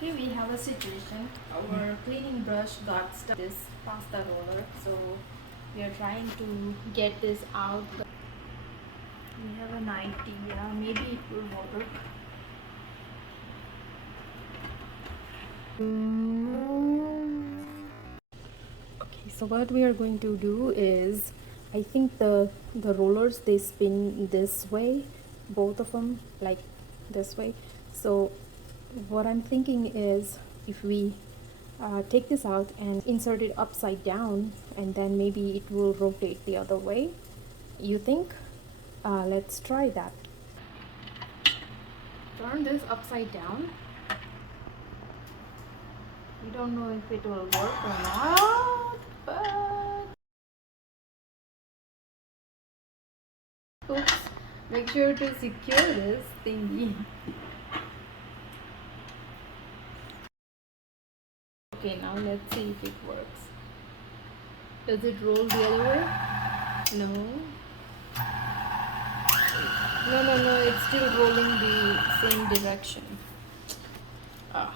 Okay, we have a situation. Our cleaning brush got stuck in this pasta roller, so we are trying to get this out. We have an idea. Maybe it will work. Okay, so what we are going to do is, I think the rollers, they spin this way, both of them, like this way. So what I'm thinking is, if we take this out and insert it upside down, and then maybe it will rotate the other way. You think? Let's try that. Turn this upside down. We don't know if it will work or not, but oops, make sure to secure this thingy. Okay, now let's see if it works. Does it roll the other way? No. No, it's still rolling the same direction. Ah.